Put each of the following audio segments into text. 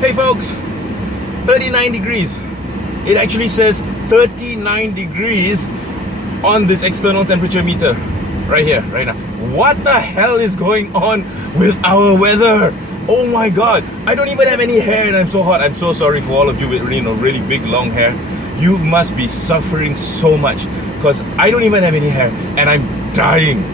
Hey folks, 39 degrees. It actually says 39 degrees on this external temperature meter right here, right now. What the hell is going on with our weather? Oh my god, I don't even have any hair and I'm so hot. I'm so sorry for all of you with really big long hair. You must be suffering so much because I don't even have any hair and I'm dying.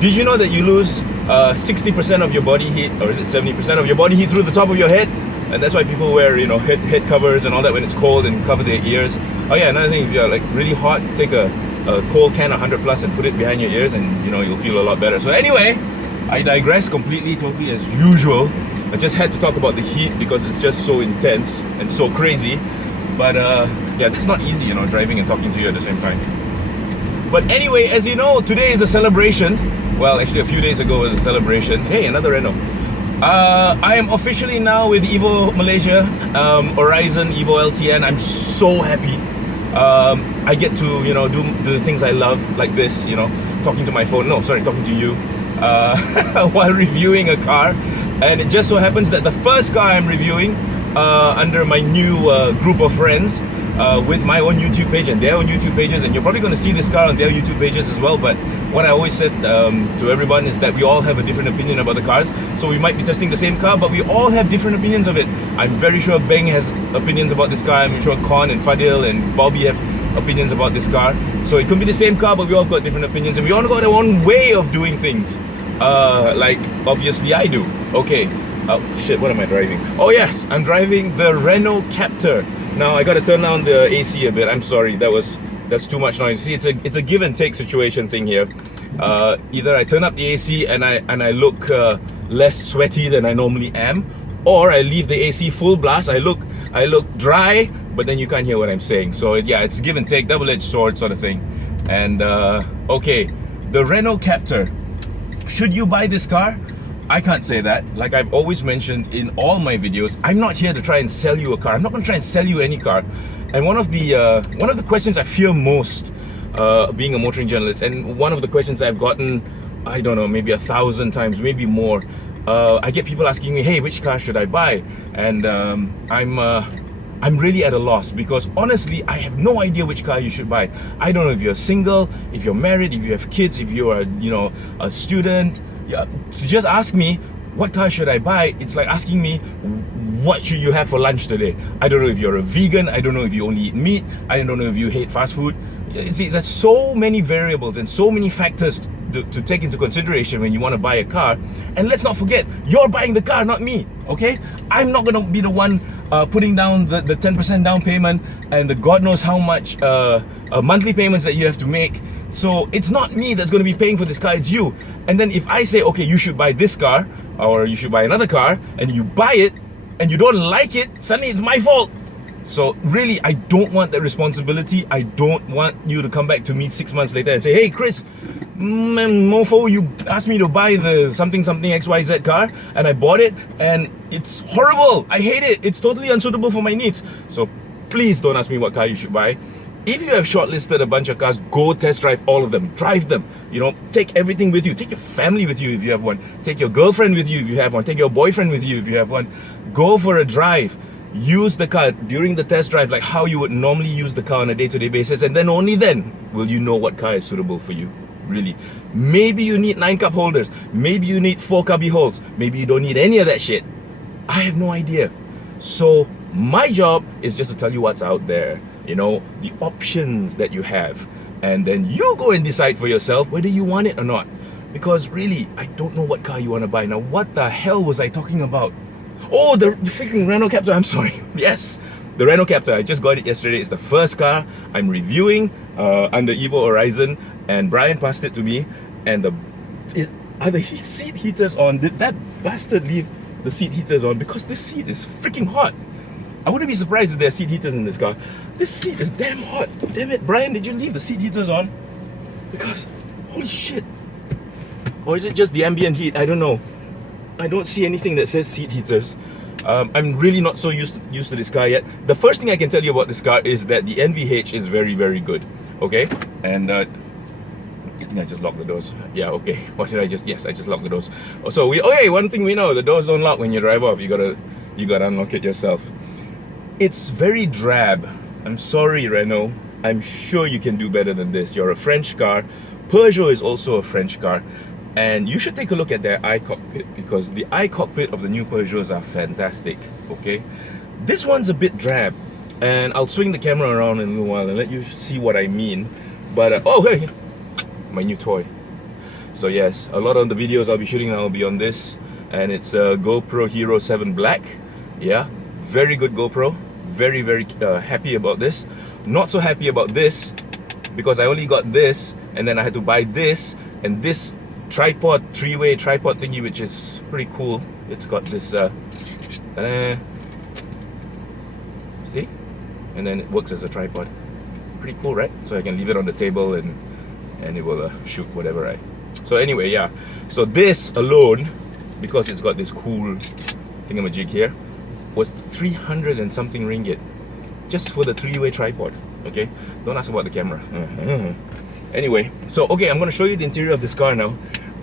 Did you know that you lose 60% of your body heat, or is it 70% of your body heat through the top of your head? And that's why people wear, head covers and all that when it's cold and cover their ears. Oh yeah, another thing, if you're like really hot, take a cold can 100 plus and put it behind your ears and you'll feel a lot better. So anyway, I digress totally as usual. I just had to talk about the heat because it's just so intense and so crazy. But yeah, it's not easy, driving and talking to you at the same time. But anyway, as you know, today is a celebration. Well, actually a few days ago was a celebration. Hey, another Renault. I am officially now with Evo Malaysia, Horizon, Evo LTN. I'm so happy. I get to, do the things I love, like this, talking to my phone. No, sorry, talking to you while reviewing a car. And it just so happens that the first car I'm reviewing under my new group of friends with my own YouTube page and their own YouTube pages, and you're probably going to see this car on their YouTube pages as well. But what I always said to everyone is that we all have a different opinion about the cars. So we might be testing the same car, but we all have different opinions of it. I'm very sure Beng has opinions about this car. I'm sure Con and Fadil and Bobby have opinions about this car. So it could be the same car, but we all got different opinions, and we all got our own way of doing things. Like obviously I do. Okay. Oh shit, what am I driving? Oh yes, I'm driving the Renault Captur. Now I gotta turn down the AC a bit. I'm sorry, that's too much noise. See, it's a give and take situation thing here. Either I turn up the AC and I look less sweaty than I normally am, or I leave the AC full blast. I look dry, but then you can't hear what I'm saying. So yeah, it's give and take, double-edged sword sort of thing. And okay, the Renault Captur. Should you buy this car? I can't say that. Like I've always mentioned in all my videos, I'm not here to try and sell you a car. I'm not going to try and sell you any car. And one of the questions I fear most being a motoring journalist, and one of the questions I've gotten, I don't know, maybe 1,000 times, maybe more, I get people asking me, hey, which car should I buy? And I'm really at a loss because honestly, I have no idea which car you should buy. I don't know if you're single, if you're married, if you have kids, if you are, a student. Yeah, to just ask me what car should I buy, it's like asking me what should you have for lunch today. I don't know if you're a vegan, I don't know if you only eat meat, I don't know if you hate fast food. You see, there's so many variables and so many factors to take into consideration when you want to buy a car. And let's not forget, you're buying the car, not me, okay? I'm not going to be the one putting down the 10% down payment and the God knows how much monthly payments that you have to make. So it's not me that's going to be paying for this car, it's you. And then if I say, okay, you should buy this car or you should buy another car, and you buy it and you don't like it, suddenly it's my fault. So really, I don't want that responsibility. I don't want you to come back to me 6 months later and say, hey Chris, mofo, you asked me to buy the something XYZ car and I bought it and it's horrible. I hate it. It's totally unsuitable for my needs. So please don't ask me what car you should buy. If you have shortlisted a bunch of cars, go test drive all of them. Drive them. Take everything with you. Take your family with you if you have one. Take your girlfriend with you if you have one. Take your boyfriend with you if you have one. Go for a drive. Use the car during the test drive like how you would normally use the car on a day-to-day basis, and then only then will you know what car is suitable for you. Really. Maybe you need 9 cup holders. Maybe you need 4 cubby holes. Maybe you don't need any of that shit. I have no idea. So my job is just to tell you what's out there. The options that you have, and then you go and decide for yourself whether you want it or not. Because really, I don't know what car you want to buy. Now, what the hell was I talking about? Oh, the freaking Renault Captur. I'm sorry. Yes, the Renault Captur. I just got it yesterday. It's the first car I'm reviewing under Evo Horizon, and Brian passed it to me. And are the seat heaters on? Did that bastard leave the seat heaters on? Because this seat is freaking hot. I wouldn't be surprised if there are seat heaters in this car. This seat is damn hot. Damn it, Brian, did you leave the seat heaters on? Because, holy shit. Or is it just the ambient heat? I don't know. I don't see anything that says seat heaters. I'm really not so used to this car yet. The first thing I can tell you about this car is that the NVH is very, very good. Okay? And I think I just locked the doors. Yeah, okay. What did I just... Yes, I just locked the doors. So, one thing we know, the doors don't lock when you drive off. You gotta you gotta unlock it yourself. It's very drab. I'm sorry, Renault. I'm sure you can do better than this. You're a French car. Peugeot is also a French car. And you should take a look at their i-Cockpit, because the i-Cockpit of the new Peugeots are fantastic, okay? This one's a bit drab, and I'll swing the camera around in a little while and let you see what I mean. But, oh hey, my new toy. So yes, a lot of the videos I'll be shooting now will be on this, and it's a GoPro Hero 7 Black. Yeah, very good GoPro. Very, very happy about this. Not so happy about this, because I only got this, and then I had to buy this, and this tripod, three-way tripod thingy, which is pretty cool. It's got this see, and then it works as a tripod. Pretty cool, right? So I can leave it on the table and it will shoot whatever I. So anyway, yeah, so this alone, because it's got this cool thingamajig here, was 300 and something ringgit just for the three-way tripod. Okay, don't ask about the camera. Anyway, so okay, I'm going to show you the interior of this car now.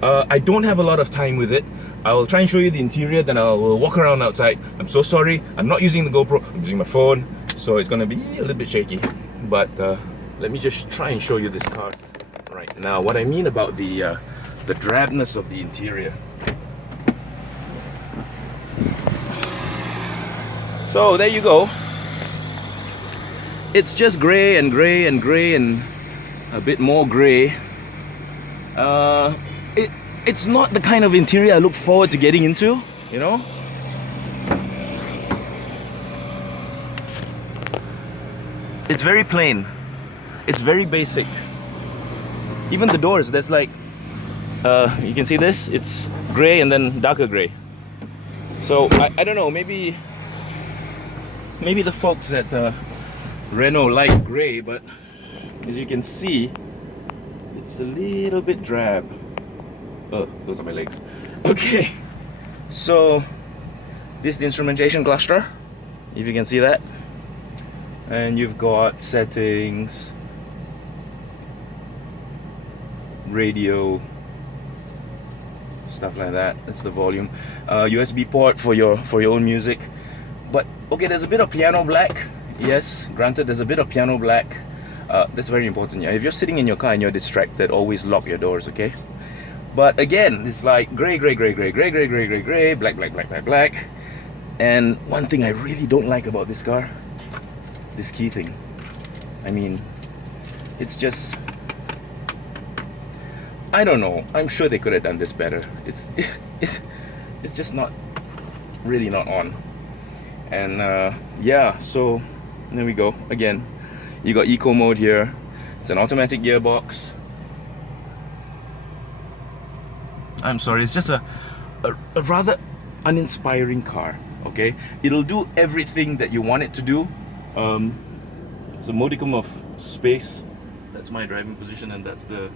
I don't have a lot of time with it. I will try and show you the interior, then I will walk around outside. I'm so sorry, I'm not using the GoPro, I'm using my phone, so it's going to be a little bit shaky. But let me just try and show you this car right now. What I mean about the drabness of the interior. So there you go. It's just grey and grey and grey and a bit more grey. It's not the kind of interior I look forward to getting into, you know. It's very plain. It's very basic. Even the doors, there's like, you can see this, it's grey and then darker grey. So I don't know, maybe the folks at Renault like grey, but as you can see, it's a little bit drab. Oh, those are my legs. Okay, so this is the instrumentation cluster, if you can see that. And you've got settings, radio, stuff like that. That's the volume. USB port for your own music. But okay, there's a bit of piano black. Yes, granted, there's a bit of piano black. That's very important. Yeah, if you're sitting in your car and you're distracted, always lock your doors, okay? But again, it's like grey, grey, grey, grey, grey, grey, grey, grey, grey, black, black, black, black, black. And one thing I really don't like about this car, this key thing. I mean, it's just, I don't know. I'm sure they could have done this better. It's just not really not on. And yeah, so there we go. Again, you got eco mode here. It's an automatic gearbox. I'm sorry, it's just a rather uninspiring car. Okay, it'll do everything that you want it to do. It's a modicum of space. That's my driving position, and that's the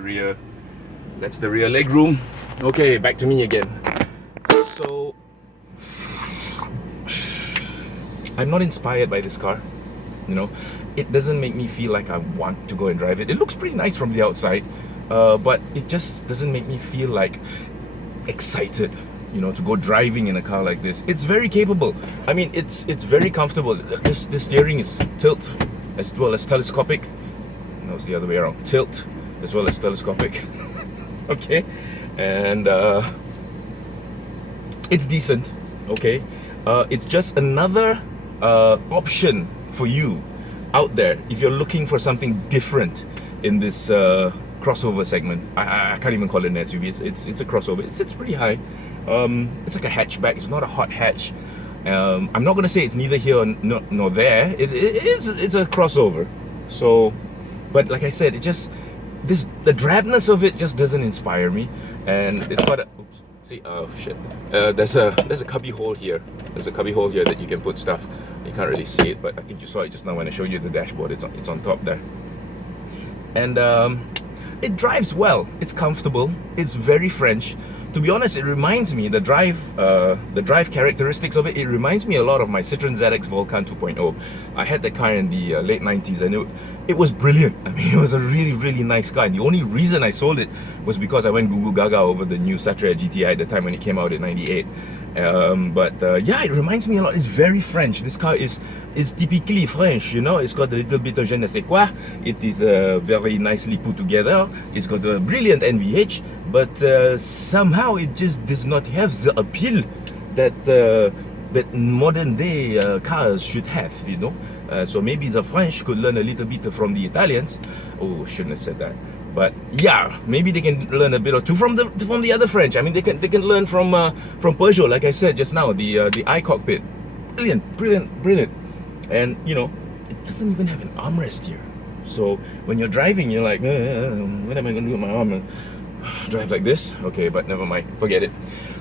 rear leg room. Okay, back to me again. So I'm not inspired by this car. You know, it doesn't make me feel like I want to go and drive it. It looks pretty nice from the outside, but it just doesn't make me feel like excited, you know, to go driving in a car like this. It's very capable. I mean, it's very comfortable. This steering is tilt as well as telescopic. No, it's the other way around. Tilt as well as telescopic. Okay, and it's decent. Okay, it's just another option for you out there if you're looking for something different in this crossover segment. I can't even call it an SUV. It's a crossover. It sits pretty high. It's like a hatchback. It's not a hot hatch. I'm not gonna say it's neither here nor there. It's a crossover. So, but like I said, it just the drabness of it just doesn't inspire me. And it's got a oops. See, oh shit. There's a cubby hole here. There's a cubby hole here that you can put stuff. You can't really see it, but I think you saw it just now when I showed you the dashboard. It's on top there. And it drives well. It's comfortable. It's very French. To be honest, it reminds me, the drive characteristics of it, it reminds me a lot of my Citroen ZX Volcan 2.0. I had that car in the late 90s, and it was brilliant. I mean, it was a really, really nice car. And the only reason I sold it was because I went Goo Goo Gaga over the new Satria GTI at the time when it came out in '98. Yeah, it reminds me a lot. It's very French. This car is typically French, you know. It's got a little bit of je ne sais quoi. It is very nicely put together. It's got a brilliant NVH, but somehow it just does not have the appeal that that modern day cars should have, you know. So maybe the French could learn a little bit from the Italians. Oh, shouldn't have said that. But yeah, maybe they can learn a bit or two from the other French. I mean, they can learn from Peugeot, like I said just now, the i-Cockpit. Brilliant. And you know, it doesn't even have an armrest here. So when you're driving, you're like, what am I gonna do with my arm? Drive like this? Okay, but never mind, forget it.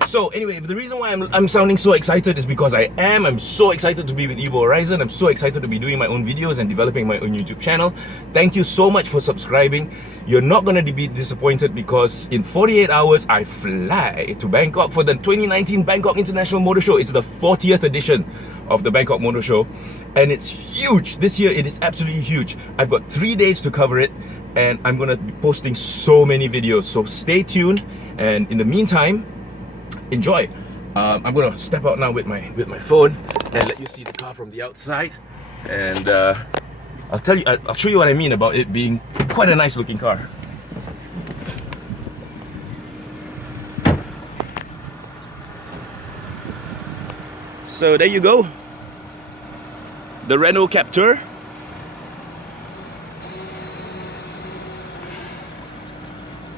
So anyway, the reason why I'm sounding so excited is because I'm so excited to be with Evo Horizon. I'm so excited to be doing my own videos and developing my own YouTube channel. Thank you so much for subscribing. You're not gonna be disappointed because in 48 hours I fly to Bangkok for the 2019 Bangkok International Motor Show. It's the 40th edition of the Bangkok Motor Show, and it's huge. This year it is absolutely huge. I've got 3 days to cover it, and I'm gonna be posting so many videos, so stay tuned. And in the meantime, enjoy. I'm gonna step out now with my phone and let you see the car from the outside, and I'll show you what I mean about it being quite a nice looking car. So there you go, the Renault Captur.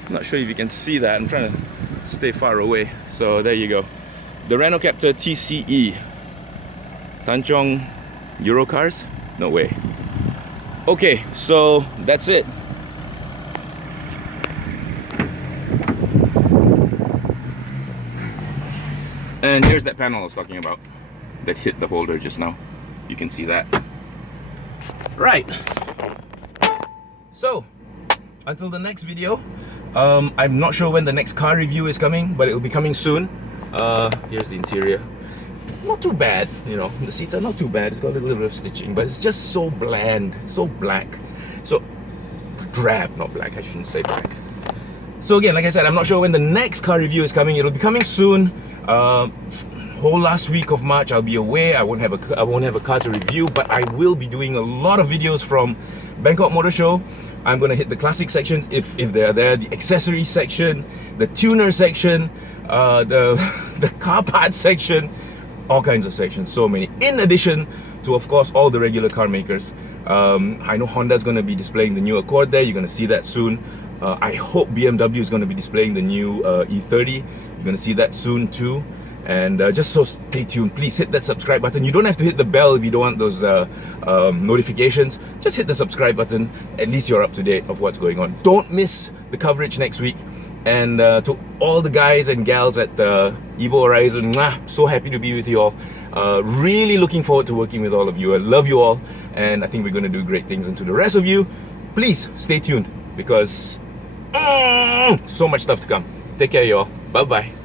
I'm not sure if you can see that. I'm trying to stay far away. So there you go, the Renault Captur TCE. Tanchong Eurocars? No way. Okay, so that's it. And here's that panel I was talking about that hit the holder just now. You can see that. Right. So until the next video, I'm not sure when the next car review is coming, but it will be coming soon. Here's the interior. Not too bad, you know. The seats are not too bad. It's got a little bit of stitching, but it's just so bland, so black, so drab. Not black, I shouldn't say black. So again, like I said, I'm not sure when the next car review is coming. It'll be coming soon. Whole last week of March I'll be away. I won't have a car to review, but I will be doing a lot of videos from Bangkok Motor Show. I'm gonna hit the classic sections if they're there, the accessory section, the tuner section, the car parts section, all kinds of sections, so many. In addition to, of course, all the regular car makers. I know Honda's gonna be displaying the new Accord there. You're gonna see that soon. I hope BMW is gonna be displaying the new E30. You're gonna see that soon too. And just so stay tuned, please hit that subscribe button. You don't have to hit the bell if you don't want those notifications. Just hit the subscribe button. At least you're up to date of what's going on. Don't miss the coverage next week. And to all the guys and gals at Evo Horizon, so happy to be with you all. Really looking forward to working with all of you. I love you all, and I think we're going to do great things. And to the rest of you, please stay tuned because so much stuff to come. Take care, y'all. Bye bye.